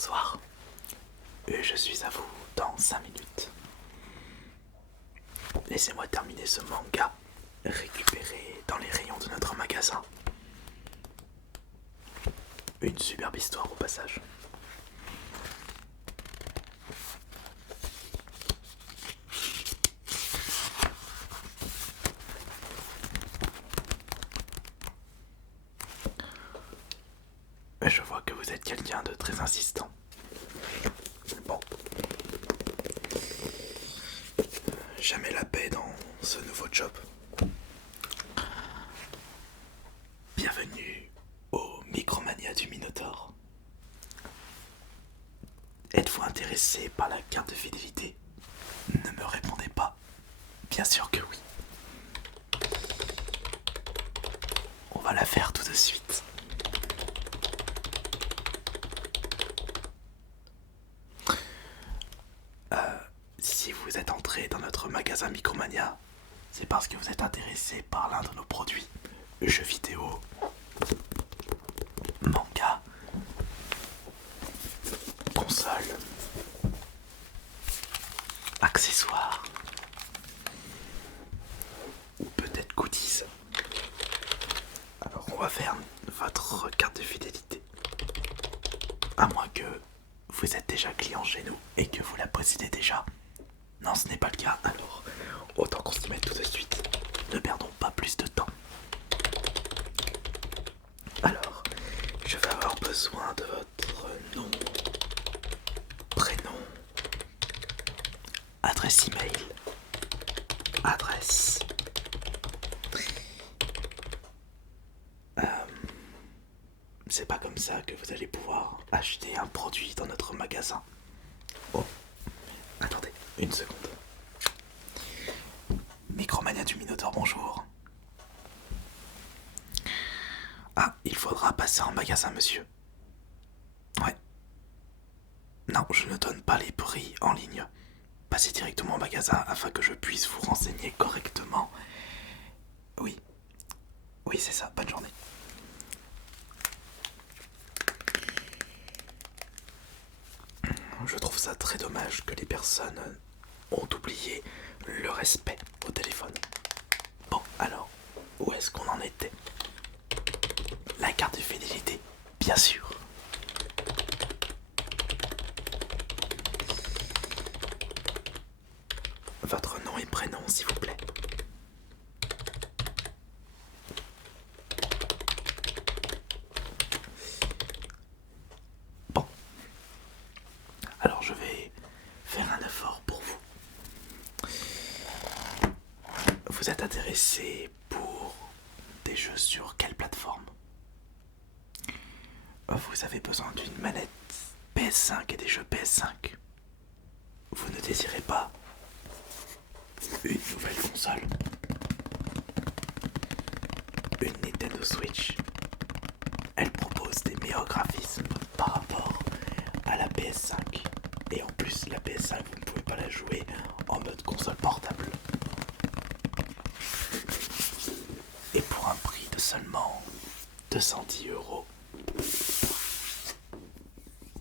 Bonsoir, et je suis à vous dans 5 minutes. Laissez-moi terminer ce manga récupéré dans les rayons de notre magasin. Une superbe histoire au passage. Je vois que vous êtes quelqu'un de très insistant. Bon. Jamais la paix dans ce nouveau job. Bienvenue au Micromania du Minotaure. Êtes-vous intéressé par la carte de fidélité? Ne me répondez pas. Bien sûr que oui. On va la faire tout de suite. Si vous êtes entré dans notre magasin Micromania, c'est parce que vous êtes intéressé par l'un de nos produits. Jeux vidéo, manga, console, accessoires, ou peut-être goodies. Alors on va faire votre carte de fidélité. À moins que vous êtes déjà client chez nous et que vous la possédez déjà. Non, ce n'est pas le cas, alors autant qu'on s'y mette tout de suite. Ne perdons pas plus de temps. Alors, je vais avoir besoin de votre nom, prénom, adresse email, adresse. C'est pas comme ça que vous allez pouvoir acheter un produit dans notre magasin. Oh, attendez, une seconde. Micromania du Minotaure, bonjour. Ah, il faudra passer en magasin, monsieur. Ouais. Non, je ne donne pas les prix en ligne. Passez directement au magasin afin que je puisse vous renseigner correctement. Oui. Oui, c'est ça. Bonne journée. Je trouve ça très dommage que les personnes ont oublié le respect au téléphone. Bon, alors, où est-ce qu'on en était? La carte de fidélité, bien sûr. Votre nom et prénom, s'il vous plaît. Bon. Alors, je vais faire un effort pour vous. Vous êtes intéressé pour des jeux sur quelle plateforme? Vous avez besoin d'une manette PS5 et des jeux PS5. Vous ne désirez pas une nouvelle console? Une Nintendo Switch. Elle propose des meilleurs graphismes par rapport à la PS5. Et en plus, la PS5, vous ne pouvez pas la jouer en mode console portable. Et pour un prix de seulement 210 €,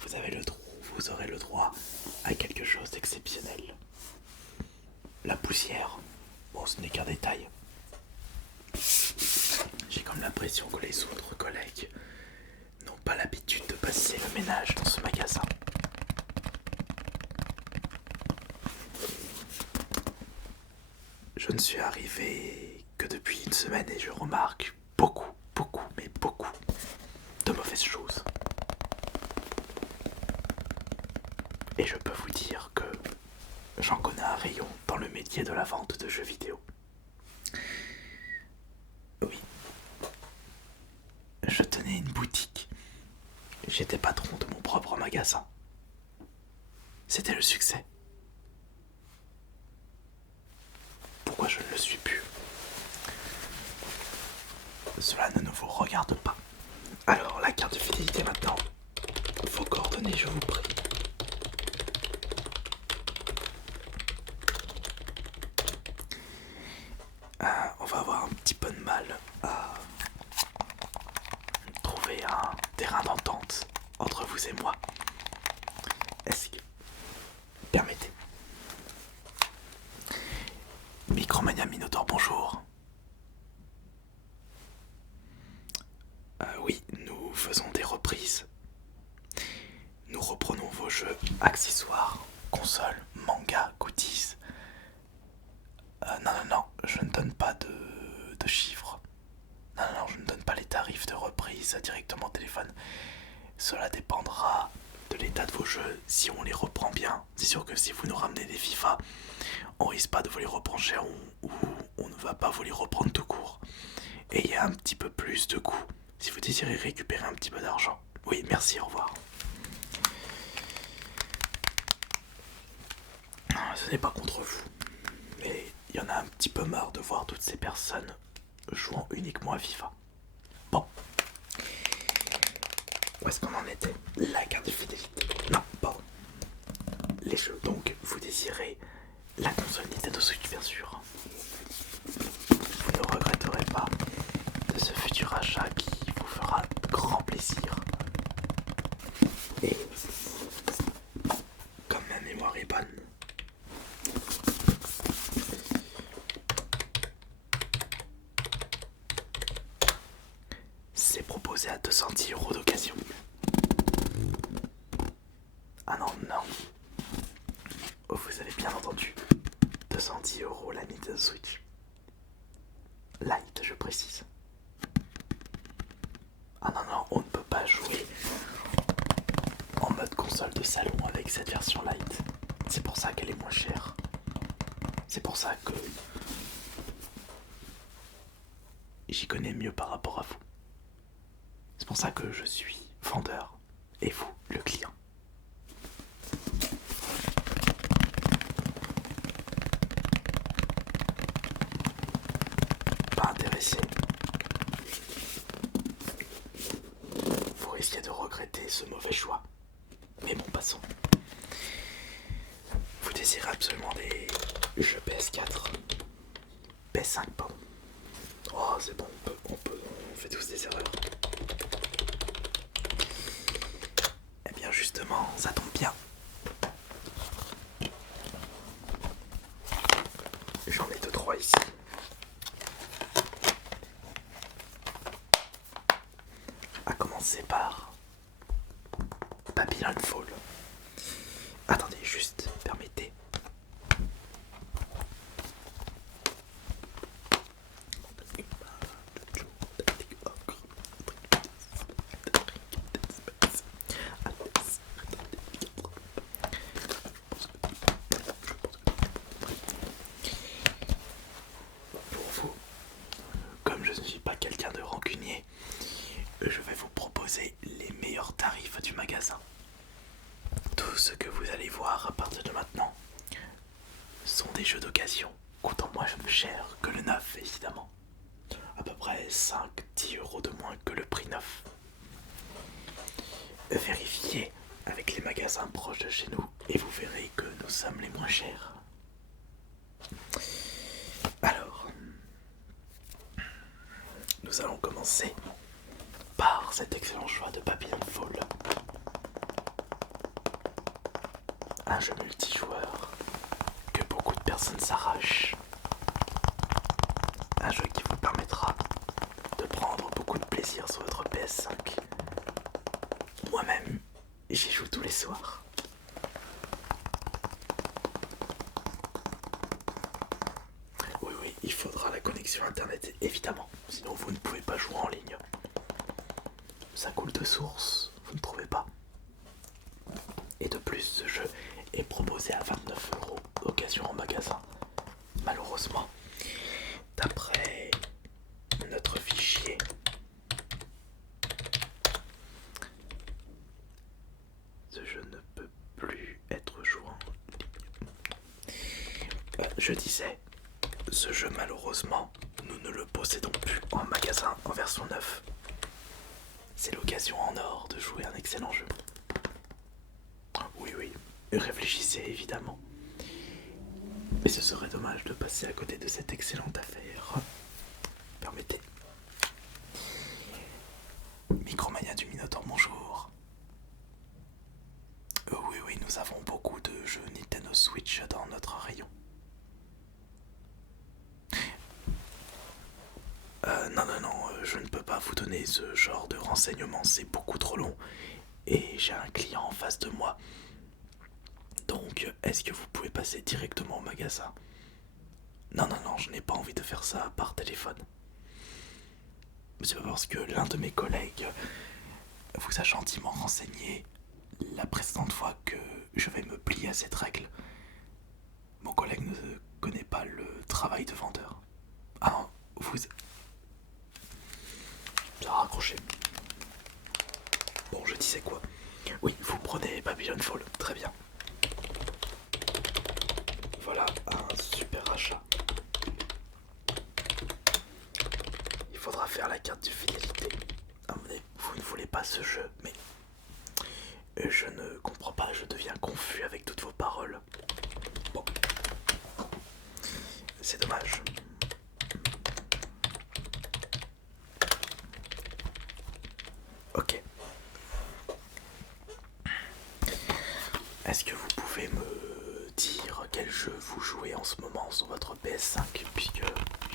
vous aurez le droit à quelque chose d'exceptionnel. La poussière, bon, ce n'est qu'un détail. J'ai comme l'impression que les autres collègues n'ont pas l'habitude de passer le ménage dans ce magasin. Je ne suis arrivé que depuis une semaine et je remarque beaucoup, mais beaucoup de mauvaises choses. Et je peux vous dire que j'en connais un rayon dans le métier de la vente de jeux vidéo. Oui. Je tenais une boutique. J'étais patron de mon propre magasin. C'était le succès. Pourquoi je ne le suis plus? Cela ne vous regarde pas. Alors, la carte de fidélité maintenant. Vos coordonnées, je vous prie. On va avoir un petit peu de mal à trouver un terrain d'entente entre vous et moi. oui, nous faisons des reprises. Nous reprenons vos jeux, accessoires, consoles, mangas, goodies. Non, je ne donne pas de chiffres. Non, je ne donne pas les tarifs de reprise directement au téléphone. Cela dépendra de l'état de vos jeux, si on les reprend bien. C'est sûr que si vous nous ramenez des FIFA, on risque pas de vous les reprendre cher ou on ne va pas vous les reprendre tout court. Et il y a un petit peu plus de coût si vous désirez récupérer un petit peu d'argent. Oui, merci, au revoir. Ce n'est pas contre vous, mais il y en a un petit peu marre de voir toutes ces personnes jouant uniquement à FIFA. Bon. Où est-ce qu'on en était? La carte de fidélité. Non, pardon. Les jeux. Donc, vous désirez la console Nintendo Switch, bien sûr. Vous ne regretterez pas de ce futur achat qui vous fera grand plaisir. Et comme ma mémoire est bonne, c'est proposé à 210 € d'occasion. Ah non. Oh, vous avez bien entendu. 210 € la Nintendo Switch. Lite, je précise. Ah non, on ne peut pas jouer en mode console de salon avec cette version Lite. C'est pour ça qu'elle est moins chère. C'est pour ça que j'y connais mieux par rapport à vous. C'est pour ça que je suis vendeur et vous, le client. Pas intéressé. Vous risquez de regretter ce mauvais choix. Mais bon, passons. Vous désirez absolument des jeux PS4, PS5, pardon. Oh, c'est bon, on fait tous des erreurs. Eh bien, justement, ça tombe bien. J'en ai 2-3 ici. À commencer par Babylon Fall. Attendez, juste, permettez. Pour vous, comme je ne suis pas quelqu'un de rancunier, je vais vous proposer les meilleurs tarifs du magasin. Tout ce que vous allez voir à partir de maintenant sont des jeux d'occasion, coûtant moins cher que le neuf, évidemment. À peu près 5-10 € de moins que le prix neuf. Vérifiez avec les magasins proches de chez nous et vous verrez que nous sommes les moins chers. Alors, nous allons commencer par cet excellent choix de Babylon Fall. Un jeu multijoueur que beaucoup de personnes s'arrachent. Un jeu qui vous permettra de prendre beaucoup de plaisir sur votre PS5. Moi-même, j'y joue tous les soirs. Oui, il faudra la connexion internet, évidemment. Sinon, vous ne pouvez pas jouer en ligne. Ça coule de source, vous ne trouvez pas? Et de plus, ce jeu est proposé à 29 € d'occasion en magasin. Malheureusement, d'après notre fichier, ce jeu ne peut plus être joué en ligne. Je disais, ce jeu malheureusement, nous ne le possédons plus en magasin en version 9. C'est l'occasion en or de jouer un excellent jeu. Oui, réfléchissez évidemment. Mais ce serait dommage de passer à côté de cette excellente affaire. Permettez. Micromania du Minotaur, bonjour. Oui, nous avons beaucoup de jeux Nintendo Switch dans notre rayon. Non, je je ne peux pas vous donner ce genre de renseignements, c'est beaucoup trop long. Et j'ai un client en face de moi. Donc, est-ce que vous pouvez passer directement au magasin? Non, non, non, je n'ai pas envie de faire ça par téléphone. C'est parce que l'un de mes collègues vous a gentiment renseigné la précédente fois que je vais me plier à cette règle. Mon collègue ne connaît pas le travail de vendeur. Ah non, vous... Ça a raccroché. Bon, je disais quoi? Oui, vous prenez Babylon Fall, très bien. Voilà un super achat. Il faudra faire la carte de fidélité. Ah, vous ne voulez pas ce jeu, mais je ne comprends pas, je deviens confus avec toutes vos paroles. Bon, c'est dommage. Ok. Est-ce que vous pouvez me dire quel jeu vous jouez en ce moment sur votre PS5, puisque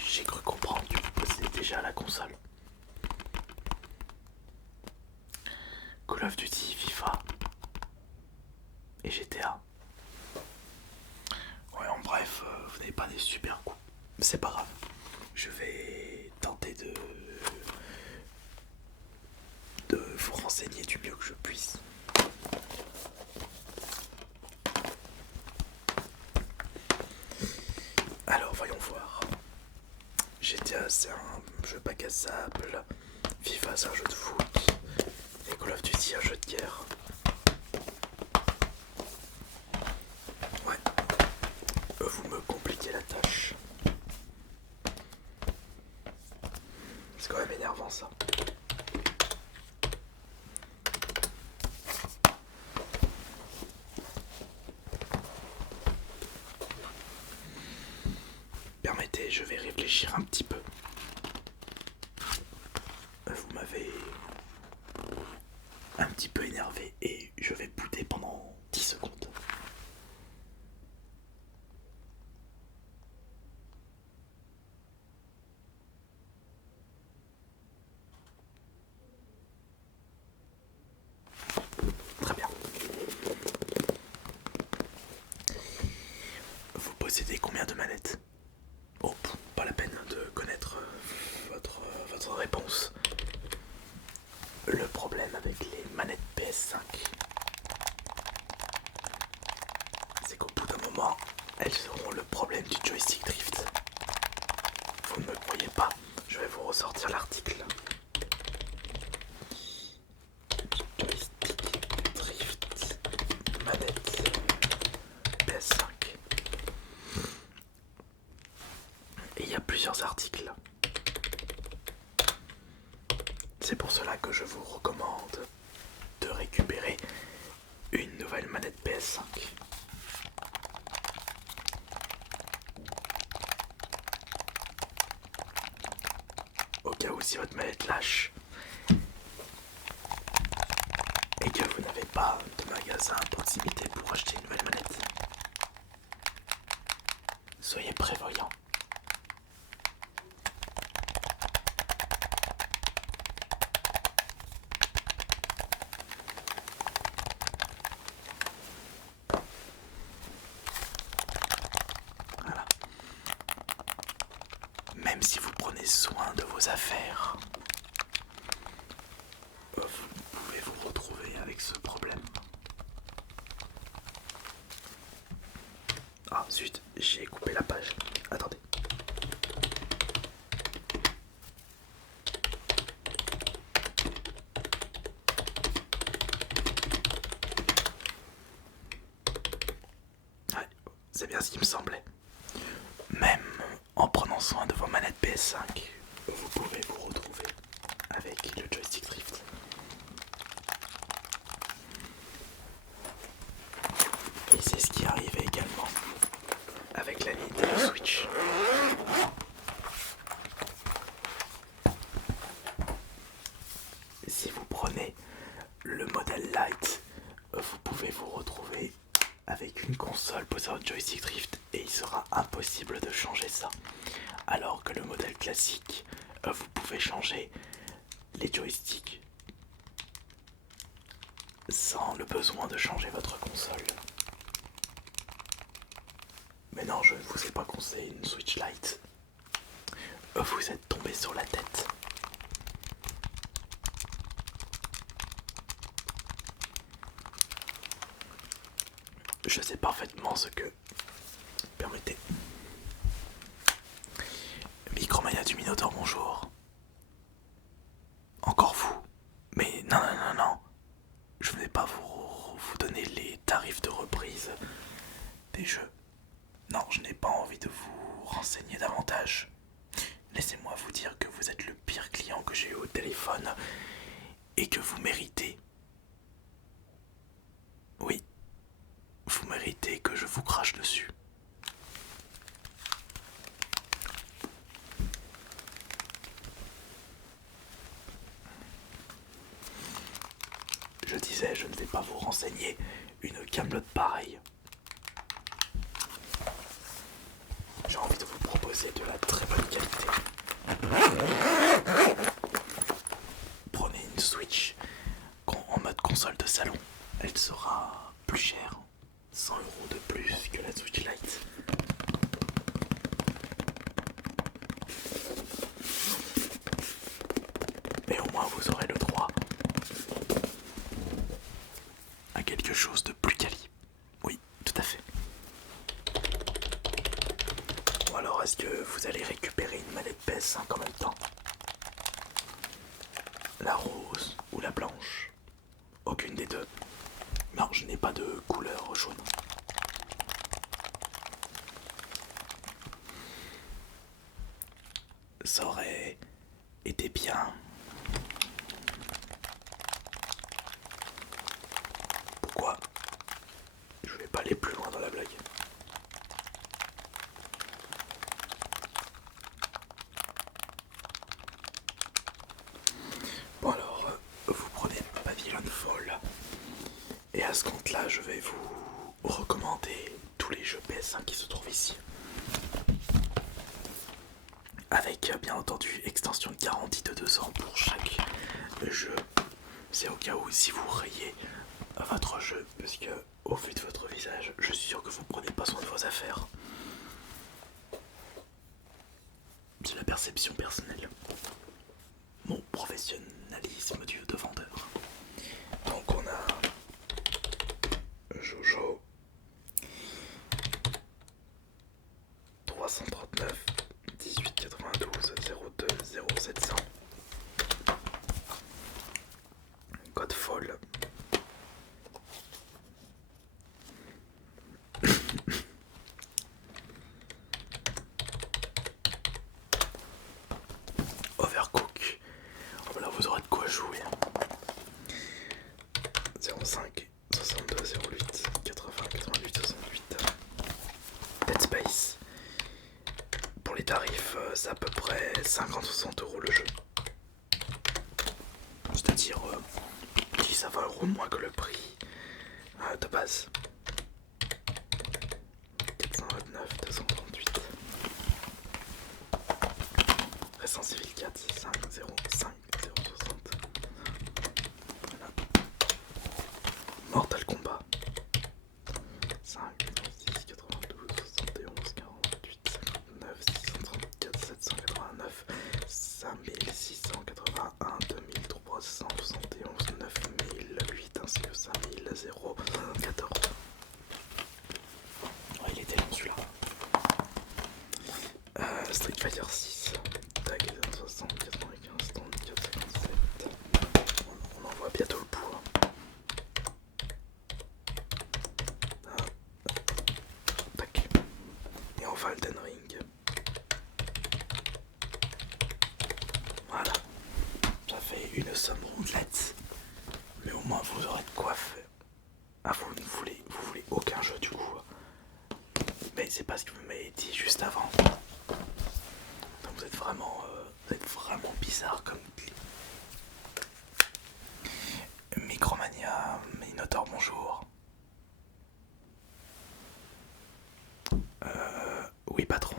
j'ai cru comprendre que vous possédez déjà la console? Call of Duty, FIFA et GTA. Ouais, en bref, vous n'avez pas des super coups. C'est pas grave. Je vais tenter de vous renseigner du mieux que je puisse. Alors, voyons voir. GTA, c'est un jeu bac à sable. FIFA, c'est un jeu de foot. Et Call of Duty, un jeu de guerre. Ouais. Vous me compliquez la tâche. C'est quand même énervant ça. Permettez, je vais réfléchir un petit peu. Vous m'avez un petit peu énervé et je vais bouder pendant 10 secondes. Très bien. Vous possédez combien de manettes? Oh, pas la peine de connaître votre réponse. Le problème avec les manettes PS5, c'est qu'au bout d'un moment, elles auront le problème du joystick drift. Vous ne me croyez pas, je vais vous ressortir l'article. Joystick drift, manette PS5. Et il y a plusieurs articles. C'est pour cela que je vous recommande de récupérer une nouvelle manette PS5. Au cas où si votre manette lâche et que vous n'avez pas de magasin à proximité pour acheter une nouvelle manette, soyez prévoyants. Voilà. Même si vous prenez soin de vos affaires, vous pouvez vous retrouver avec ce problème. Ah zut, j'ai coupé la page. Attendez. Ouais, c'est bien ce qui me semblait. Même en prenant soin de vos manettes PS5, vous pouvez vous retrouver avec le joystick drift. Et c'est ce qui arrive également avec la Nintendo Switch. Si vous prenez le modèle Lite, vous pouvez vous retrouver avec une console possédant un joystick drift et il sera impossible de changer ça. Alors que le modèle classique, vous pouvez changer besoin de changer votre console. Mais non, je ne vous ai pas conseillé une Switch Lite. Vous êtes tombé sur la tête. Je sais parfaitement ce que... Permettez. Micromania du Minotaur, bonjour. Encore vous? Mais non, non, non, non. Je ne vais pas vous donner les tarifs de reprise des jeux. Non, je n'ai pas envie de vous renseigner davantage. Laissez-moi vous dire que vous êtes le pire client que j'ai eu au téléphone et que vous méritez. Oui, vous méritez que je vous crache dessus. Je disais, je ne vais pas vous renseigner une camelote pareille. J'ai envie de vous proposer de la très bonne qualité. Prenez une Switch en mode console de salon. Elle sera plus chère, 100 € de plus que la Switch Lite. Mais au moins vous aurez le droit à quelque chose de plus quali. Oui, tout à fait. Ou alors est-ce que vous allez récupérer une manette PS5 en même temps? La rose ou la blanche? Aucune des deux. Non, je n'ai pas de couleur jaune. Ça aurait été bien. Pourquoi? Je vais pas aller plus loin dans la blague. Bon alors, vous prenez Babylon Fall. Et à ce compte-là, je vais vous recommander tous les jeux PS5 qui se trouvent ici. Avec bien entendu extension de garantie de 2 ans pour chaque jeu. C'est au cas où si vous rayez votre jeu, parce que au vu de votre visage, je suis sûr que vous ne prenez pas soin de vos affaires. C'est la perception personnelle. Mon professionnalisme de vendeur. Donc on a Jojo 339 1892 02 0700 Godfall Overcook. Oh, voilà, vous aurez de quoi jouer. 05 62 08 80 88 68 Dead Space. Pour les tarifs, c'est à peu près 50-60 € le jeu. C'est-à-dire 10 à 20 € moins que le prix de base. 429 238. Récent civil 4 5 0 5 0 60. Voilà. Mortal Kombat 5 6 92 71 48 59 634 789 5681 2371 9008 ainsi que 5000 014. Oh, il était long celui-là. Street Fighter 6 Tag 60 95 34 57. On en voit bientôt le bout. Tac. Et enfin Elden Ring. Voilà. Ça fait une somme rondelette. Mais au moins vous aurez de quoi faire. Ah, vous voulez aucun jeu du coup. Mais c'est pas ce que vous m'avez dit juste avant. Donc vous êtes vraiment bizarre comme Micromania, Minotaur, bonjour. Oui patron.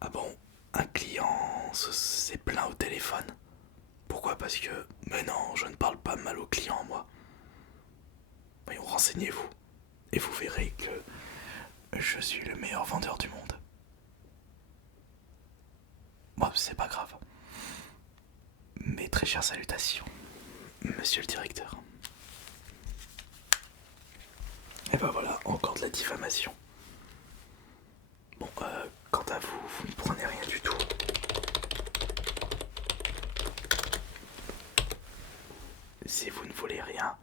Ah bon, un client s'est plaint au téléphone. pourquoi? Parce que... Mais non, je ne parle pas mal aux clients, moi. Voyons, renseignez-vous. Et vous verrez que je suis le meilleur vendeur du monde. Bon, c'est pas grave. Mes très chères salutations, monsieur le directeur. Et ben voilà, encore de la diffamation. Bon, quant à vous, vous ne prenez rien du tout. Si vous ne voulez rien,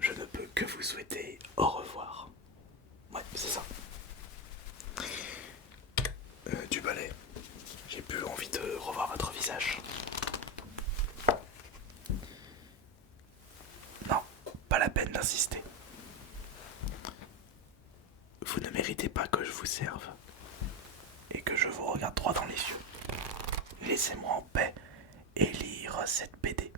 je ne peux que vous souhaiter au revoir. Ouais, c'est ça. Du balai. J'ai plus envie de revoir votre visage. Non, pas la peine d'insister. Vous ne méritez pas que je vous serve et que je vous regarde droit dans les yeux. Laissez-moi en paix et lire cette BD.